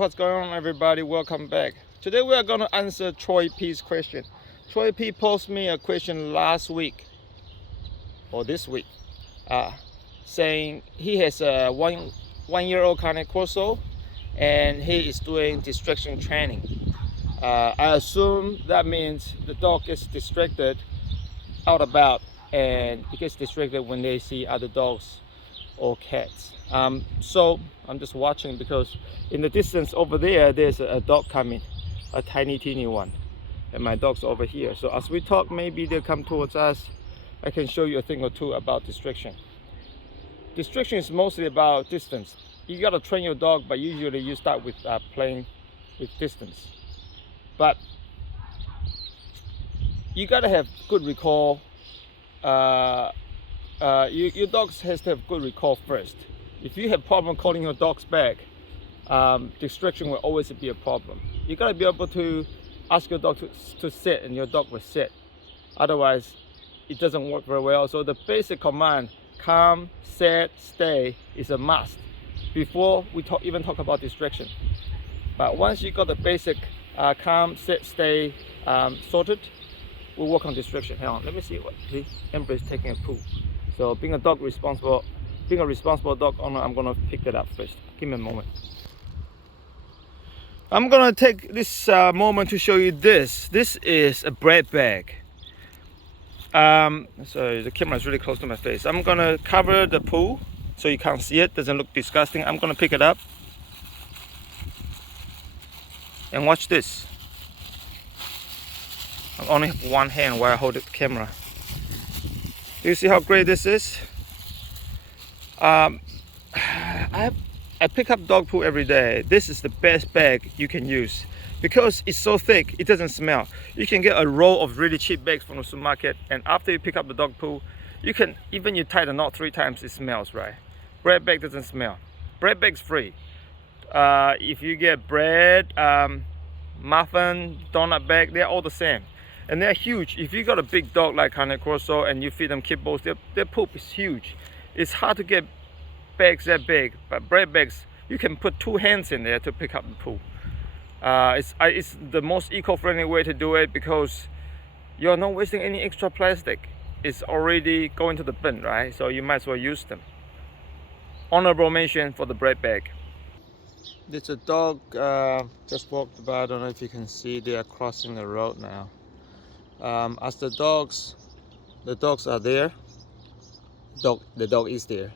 what's going on, everybody? Welcome back. Today we are going to answer Troy P's question. Troy P posted me a question last week or this week, saying he has a one-year-old Cane Corso and he is doing distraction training. I assume that means the dog gets distracted out about, and he gets distracted when they see other dogs or cats. So I'm just watching because in the distance over there, there's a dog coming, a teeny one, and my dog's over here. So as we talk, maybe they'll come towards us. I can show you a thing or two about distraction. Distraction is mostly about distance. You gotta train your dog, but usually you start with playing with distance. But you gotta have good recall. Your dogs has to have good recall first. If you have problem calling your dogs back, distraction will always be a problem. You gotta be able to ask your dog to sit, and your dog will sit. Otherwise, it doesn't work very well. So the basic command, calm, sit, stay, is a must before we even talk about distraction. But once you got the basic calm, sit, stay sorted, we'll work on distraction. Hang on, let me see what Ember is taking a poo. So being a responsible dog owner, I'm gonna pick that up first. Give me a moment. I'm gonna take this moment to show you this. This is a bread bag. Sorry, the camera is really close to my face. I'm gonna cover the poo so you can't see it. Doesn't look disgusting. I'm gonna pick it up and watch this. I only have one hand while I hold the camera. Do you see how great this is? I pick up dog poo every day. This is the best bag you can use because it's so thick, it doesn't smell. You can get a roll of really cheap bags from the supermarket, and after you pick up the dog poo, you tie the knot 3 times, it smells, right? Bread bag doesn't smell. Bread bag's free. If you get bread, muffin, donut bag, they're all the same. And they're huge. If you got a big dog like Cane Corso and you feed them kibbles, their poop is huge. It's hard to get bags that big, but bread bags, you can put 2 hands in there to pick up the poop. It's the most eco-friendly way to do it because you're not wasting any extra plastic. It's already going to the bin, right? So you might as well use them. Honorable mention for the bread bag. There's a dog just walked by. I don't know if you can see. They are crossing the road now. As the dogs are there. The dog is there.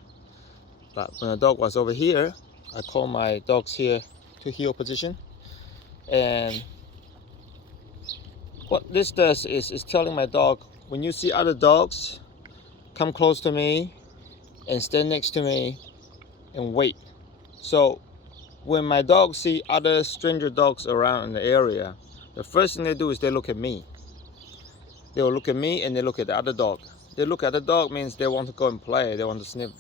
But when the dog was over here, I call my dogs here to heel position. And what this does is telling my dog, when you see other dogs, come close to me and stand next to me and wait. So when my dogs see other stranger dogs around in the area, the first thing they do is they look at me. They will look at me and they look at the other dog. They look at the dog means they want to go and play. They want to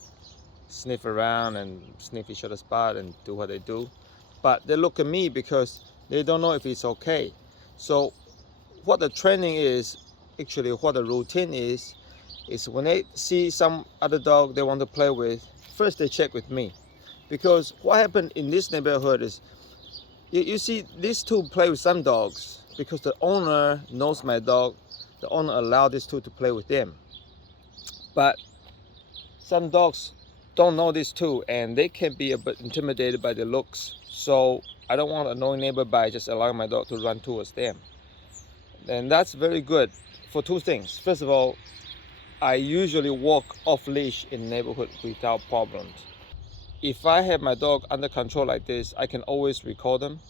sniff around and sniff each other's butt and do what they do. But they look at me because they don't know if it's okay. So what the training is, actually what the routine is when they see some other dog they want to play with, first they check with me. Because what happened in this neighborhood is, you see these two play with some dogs because the owner knows my dog. The owner allowed these two to play with them. But some dogs don't know this too, and they can be a bit intimidated by the looks. So I don't want to annoy neighbor by just allowing my dog to run towards them. And that's very good for 2 things. First of all, I usually walk off leash in the neighborhood without problems. If I have my dog under control like this, I can always recall them.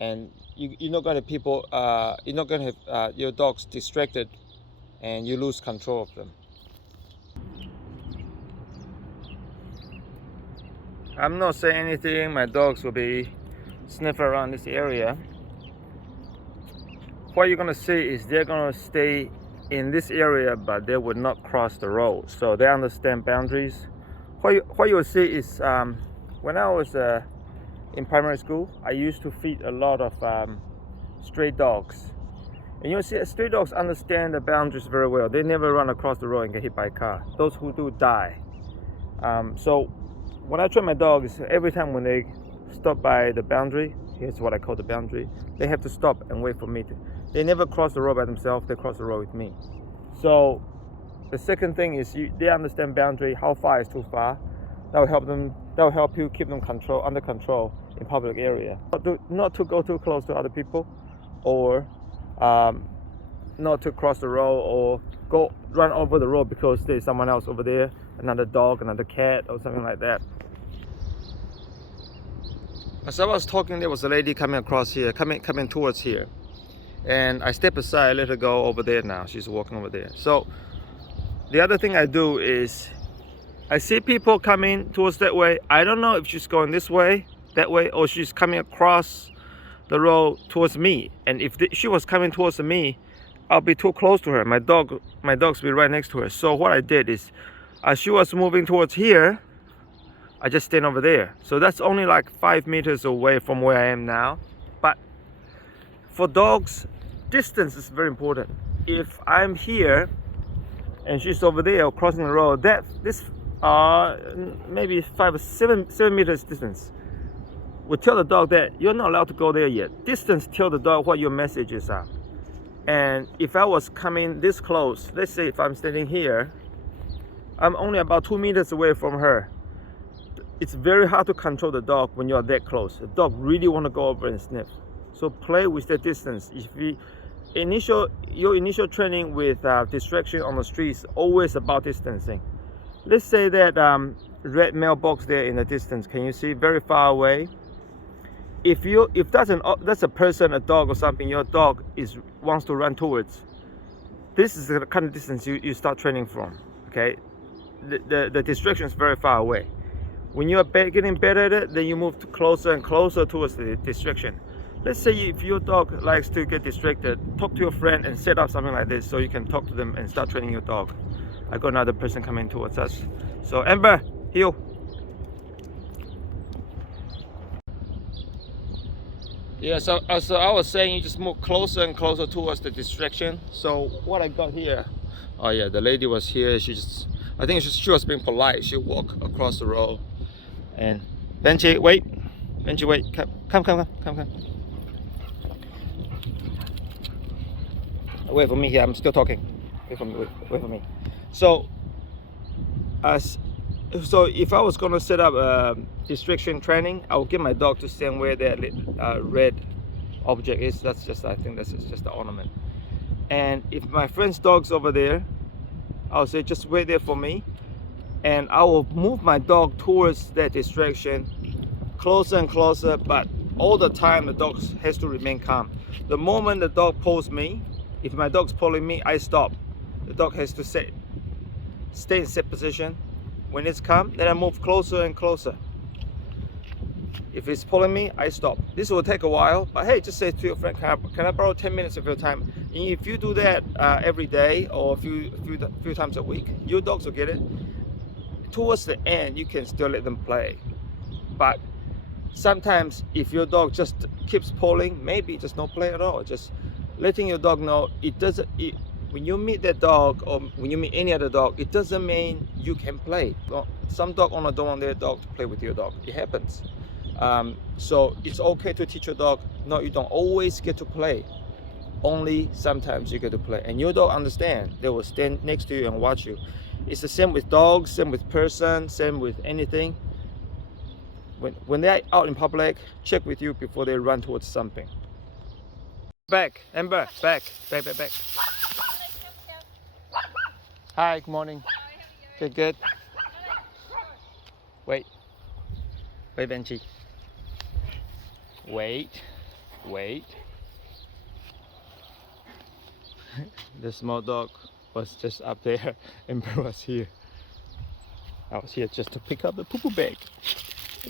And you're not going to have your dogs distracted and you lose control of them. I'm not saying anything. My dogs will be sniffing around this area. What you're gonna see is they're gonna stay in this area, but they will not cross the road. So they understand boundaries. What you'll see is when I was in primary school, I used to feed a lot of stray dogs. And you'll see stray dogs understand the boundaries very well. They never run across the road and get hit by a car. Those who do die. So when I train my dogs, every time when they stop by the boundary. Here's what I call the boundary. They have to stop and wait for me to. They never cross the road by themselves. They cross the road with me. So the second thing is they understand boundary. How far is too far? That will help them. That will help you keep them under control in public area. Not to go too close to other people, or not to cross the road or run over the road because there's someone else over there, another dog, another cat, or something like that. As I was talking, there was a lady coming across here, coming towards here, and I step aside, let her go over there. Now she's walking over there. So the other thing I do is I see people coming towards that way. I don't know if she's going this way, that way, or she's coming across the road towards me. And if she was coming towards me, I'll be too close to her. My dogs will be right next to her. So what I did is, as she was moving towards here, I just stand over there. So that's only like 5 meters away from where I am now. But for dogs, distance is very important. If I'm here and she's over there crossing the road, this maybe 5 or 7 meters distance would tell the dog that you're not allowed to go there yet. Distance tell the dog what your messages are. And if I was coming this close, let's say if I'm standing here, I'm only about 2 meters away from her. It's very hard to control the dog when you're that close. The dog really want to go over and sniff. So play with the distance. If your initial training with distraction on the streets, always about distancing. Let's say that red mailbox there in the distance. Can you see very far away? If that's a person, a dog, or something, your dog wants to run towards. This is the kind of distance you start training from. Okay, the distraction is very far away. When you're getting better at it, then you move closer and closer towards the distraction. Let's say if your dog likes to get distracted, talk to your friend and set up something like this so you can talk to them and start training your dog. I got another person coming towards us. So Amber, heel. Yeah, so as I was saying, you just move closer and closer towards the distraction. So what I got here, oh yeah, the lady was here. I think she was being polite. She walked across the road. And Benji, wait. Benji, wait. Come. Wait for me here. I'm still talking. Wait for me. So if I was gonna set up distraction training, I would get my dog to stand where that red object is. I think that's just the ornament. And if my friend's dog's over there, I'll say just wait there for me, and I will move my dog towards that distraction, closer and closer. But all the time, the dog has to remain calm. The moment the dog pulls me, if my dog's pulling me, I stop. The dog has to stay in set position. When it's calm, then I move closer and closer. If it's pulling me, I stop. This will take a while, but hey, just say to your friend, can I borrow 10 minutes of your time? And if you do that every day or a few times a week, your dogs will get it. Towards the end, you can still let them play. But sometimes if your dog just keeps pulling, maybe just no play at all. Just letting your dog know when you meet that dog or when you meet any other dog, it doesn't mean you can play. Some dog owner don't want their dog to play with your dog. It happens. So it's okay to teach your dog, no, you don't always get to play. Only sometimes you get to play. And your dog understand. They will stand next to you and watch you. It's the same with dogs, same with person, same with anything. When they're out in public, check with you before they run towards something. Back, Amber, back. Hi, good morning. Good. Wait, Benji. Wait. The small dog was just up there, Amber was here. I was here just to pick up the poo-poo bag.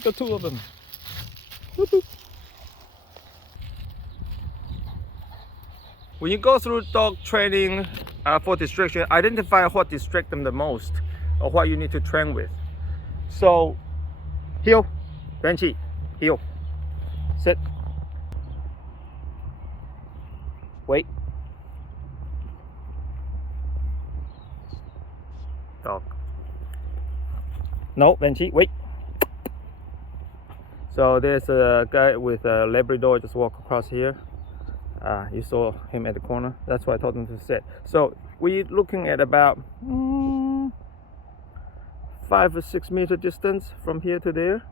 The two of them. Woo-hoo. When you go through dog training for distraction, identify what distracts them the most or what you need to train with. So, heel, Benji, heel, sit, wait, dog. No, Benji, wait. So there's a guy with a Labrador just walk across here. You saw him at the corner. That's why I told him to sit. So we're looking at about 5 or 6 meter distance from here to there.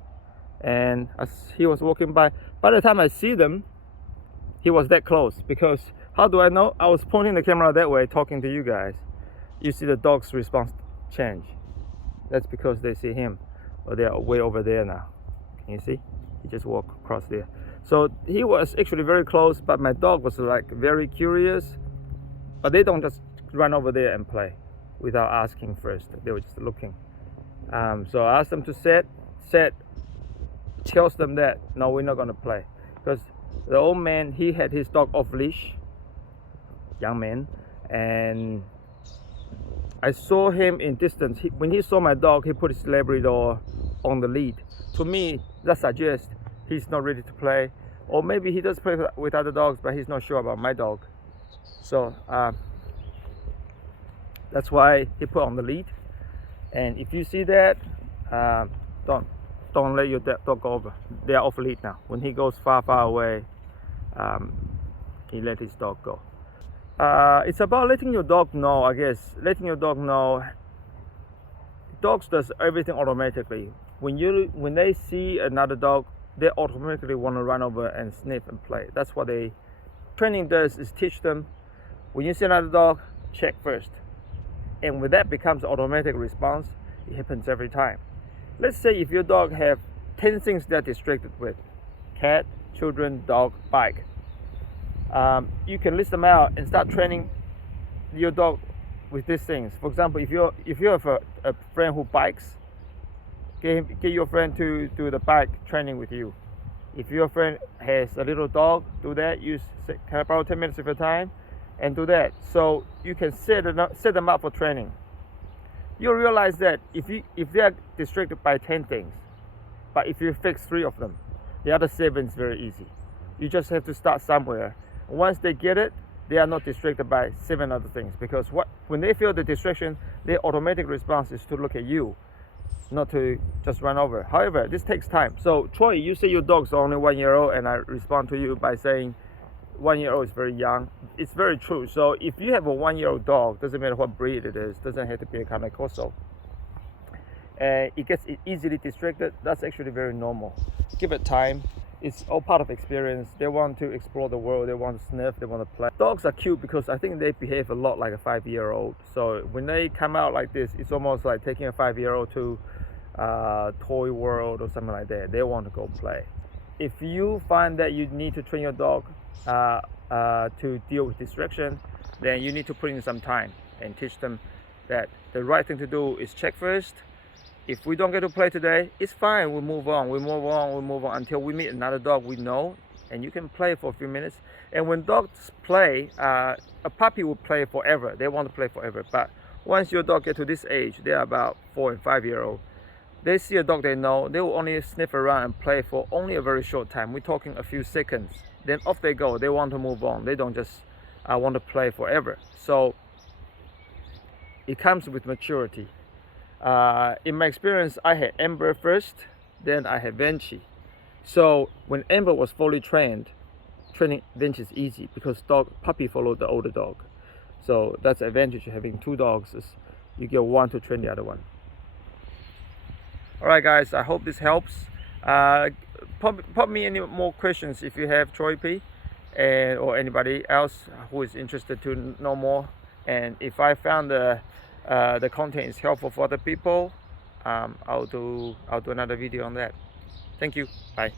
And as he was walking by the time I see them, he was that close. Because how do I know? I was pointing the camera that way, talking to you guys. You see the dog's response change. That's because they see him. Or they're way over there now. Can you see? He just walked across there. So he was actually very close, but my dog was like very curious. But they don't just run over there and play without asking first. They were just looking. So I asked them to sit. Tells them that no, we're not gonna play, because the old man, he had his dog off leash, young man, and I saw him in distance. When he saw my dog, he put his Labrador on the lead. To me, that suggests he's not ready to play, or maybe he does play with other dogs, but he's not sure about my dog. So that's why he put on the lead. And if you see that, don't let your dog go over. They are off lead now. When he goes far away, he let his dog go. It's about letting your dog know, I guess. Letting your dog know. Dogs does everything automatically. When they see another dog, they automatically want to run over and sniff and play. That's what training does, is teach them. When you see another dog, check first. And when that becomes automatic response, it happens every time. Let's say if your dog have 10 things they're distracted with: cat, children, dog, bike. You can list them out and start training your dog with these things. For example, if you have a friend who bikes, get your friend to do the bike training with you. If your friend has a little dog, do that. Can I borrow 10 minutes of your time and do that? So you can set them up for training. You'll realize that if they are distracted by 10 things, but if you fix 3 of them, the other 7 is very easy. You just have to start somewhere. Once they get it, they are not distracted by 7 other things, because when they feel the distraction, their automatic response is to look at you, not to just run over. However, this takes time. So Troy, you say your dog's only 1 year old, and I respond to you by saying 1 year old is very young. It's very true. So if you have a 1 year old dog, doesn't matter what breed it is, doesn't have to be a Cane Corso, it gets easily distracted. That's actually very normal. Give it time. It's all part of experience. They want to explore the world. They want to sniff. They want to play. Dogs are cute because I think they behave a lot like a 5-year-old. So when they come out like this, it's almost like taking a 5-year-old to Toy World or something like that. They want to go play. If you find that you need to train your dog to deal with distraction, then you need to put in some time and teach them that the right thing to do is check first. If we don't get to play today, it's fine. We move on until we meet another dog we know, and you can play for a few minutes. And when dogs play, a puppy will play forever. They want to play forever. But once your dog get to this age, they're about 4 and 5 year old. They see a dog they know, they will only sniff around and play for only a very short time. We're talking a few seconds. Then off they go. They want to move on. They don't just want to play forever. So it comes with maturity. In my experience, I had Amber first, then I had Vinci. So when Amber was fully trained, training Vinci is easy because puppy followed the older dog. So that's the advantage of having 2 dogs, is you get one to train the other one. Alright guys, I hope this helps. Pop me any more questions if you have, Troy P, or anybody else who is interested to know more. And if I found the content is helpful for other people, I'll do another video on that. Thank you. Bye.